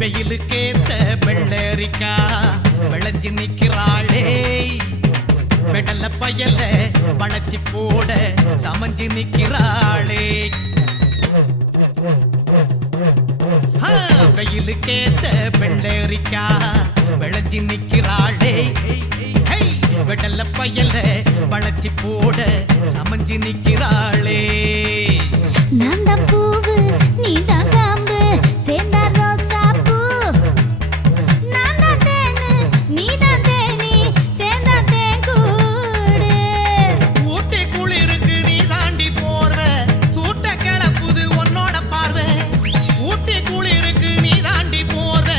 வெயிலுக்கேத்த வெள்ளரிக்கா விளைஞ்சி நிக்கிறாளே வெடல பயல வளைச்சி போட சமஞ்சு நிக்கிறாளே வெயிலுக்கேத்த வெள்ளரிக்கா விளைஞ்சி நிக்கிறாளே வெடல பயல வளைச்சி போட சமஞ்சு நிக்கிறாளே நான் தான் பூவு நீ தான் காம்பு சேர்ந்தா ரோசா பூ நான் தான் தேனு நீ தான் தேனி சேர்ந்தா தேங்கூடு ஊட்டி குளிருக்கு நீ தாண்டி போர்வ சூட்ட கிளப்புது உன்னோட பார்வை ஊட்டி குளிருக்கு நீ தாண்டி போர்வ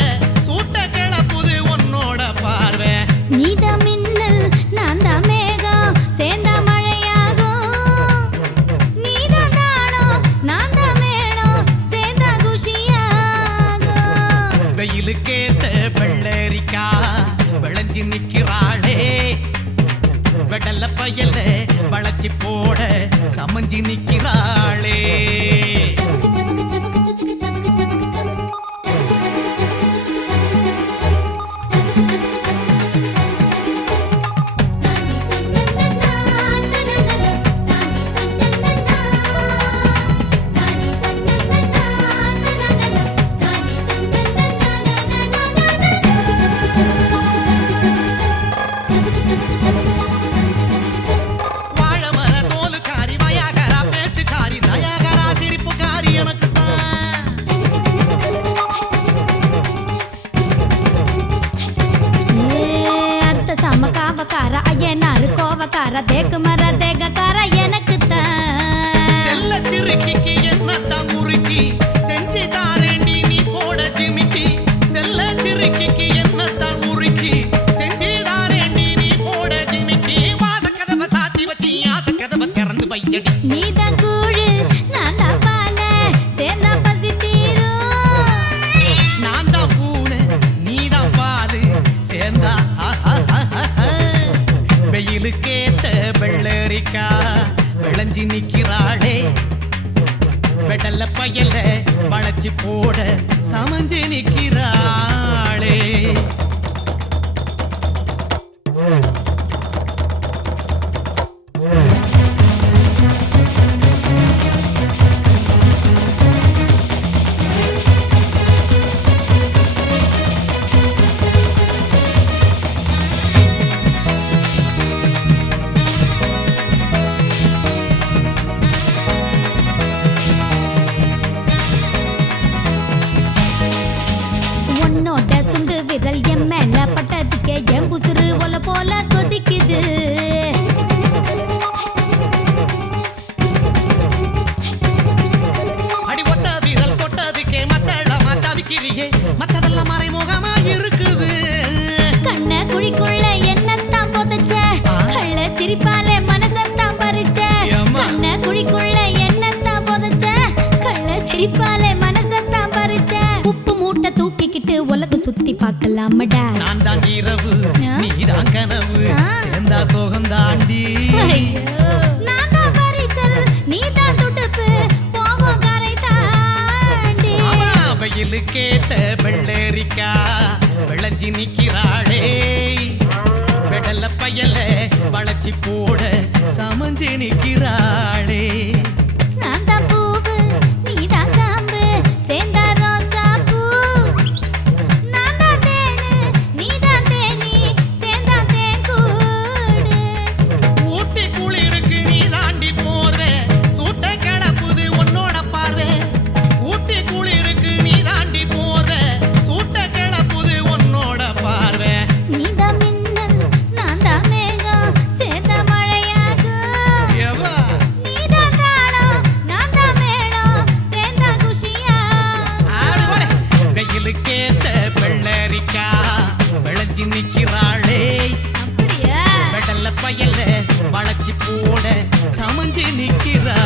சூட்ட கிளப்புது உன்னோட பார்வை நீ தான் மின்னல் நான் தான் மேகம் சேர்ந்தா மழையாகும் நீ தான் தாளம் நான் தான் மேளம் சேர்ந்தா குஷியாகும் வெயிலுக்கேத்த வெள்ளரிக்கா விளைஞ்சி நிக்கிறாளே வெடல பயல வளைச்சி போட சமஞ்சி நிக்கிறாளே வாழமர தோலுக்காரி வயாகரா பேச்சுக்காரி நயாகரா சிரிப்புக்காரி எனக்கு அத்த சம காவக்கார ஐயனாரு கோவக்கார தேக்கு மர தேகக்கார எனக்கு செல்ல சிறுக்கிக்கு என்னத்தான் முறுக்கி செஞ்சு தாரேண்டி நீ போட ஜிமிக்கி செல்ல சிறுக்கிக்கு என்னத்தான் முறுக்கி செஞ்சு தாரேண்டி நீ போட ஜிமிக்கி வாசக்கதவை சாத்தி வச்சு ஆசக்கதவை திறந்து வையடி நீ தான் கூழு நான் தான் பால சேர்ந்தா பசி தீரும் நான் தான் பூனை நீ தான் பாலு சேர்ந்தா வெயிலுக்கேத்த வெள்ளரிக்கா விளைஞ்சி நிக்கிறாளே வெடல பயல வளைச்சி போட சமஞ்சு நிக்கிறாளே உன்னோட சுண்டு விரல் என் மேல பட்டதுக்கே என் புசுறு ஒல போல கொதிக்குது அடி ஒத்த வீரல் தொட்டதுக்கே மத்தளமா தவிக்கிறியே மத்ததெல்லாம் மறைமுகமா இருக்குது கண்ண குழிக்குள்ள என்னத்தான் புதைச்ச கள்ள சிரிப்பாலே மனசத்தான் பறிச்ச ஏம்மா? கண்ண குழிக்குள்ள என்னத்தான் புதைச்ச கள்ள சிரிப்பாலே மனசத்தான் பறிச்ச உப்பு மூட்டை தூக்கிக்கிட்டு உலகம் சுத்தி பார்க்கலாமடா நான் தான் இரவு நீதான் கனவு சேர்ந்தா சோகந்தாண்டி நான் தான் பரிசல் நீதான் துடுப்பு போவோம் கரை தாண்டி வெயிலுக்கேத்த வெள்ளரிக்கா விளைஞ்சி நிக்கிறாளே வெடல பயல வளைச்சி போட சமஞ்சு நிக்கிறாளே நான் தான் பூவு நீதான் காம்பு சேர்ந்தா ரோசா பூ நான் தான் தேனு நீதான் தேனி சேர்ந்தா தேங்கூடு ஊட்டி குளிருக்கு நீ தாண்டி போர்வே சூட்ட கிளப்புது உன்னோட பார்வை ஊட்டி குளிருக்கு நீ தாண்டி போர்வே சூட்ட கிளப்புது உன்னோட பார்வை நீதான் மின்னல் நான் தான் மேகம் சேர்ந்தா மழையாகும் எவா நீதான் தாளம் நான் தான் மேளம் சேர்ந்தா குஷியா ஆடுவடே வெயிலுக்கேத்த வெள்ளரிக்கா விளைஞ்சி நிக்கிறாளே அப்படியா வெடல பயல வளைச்சி போட சமஞ்சு நிக்கிறா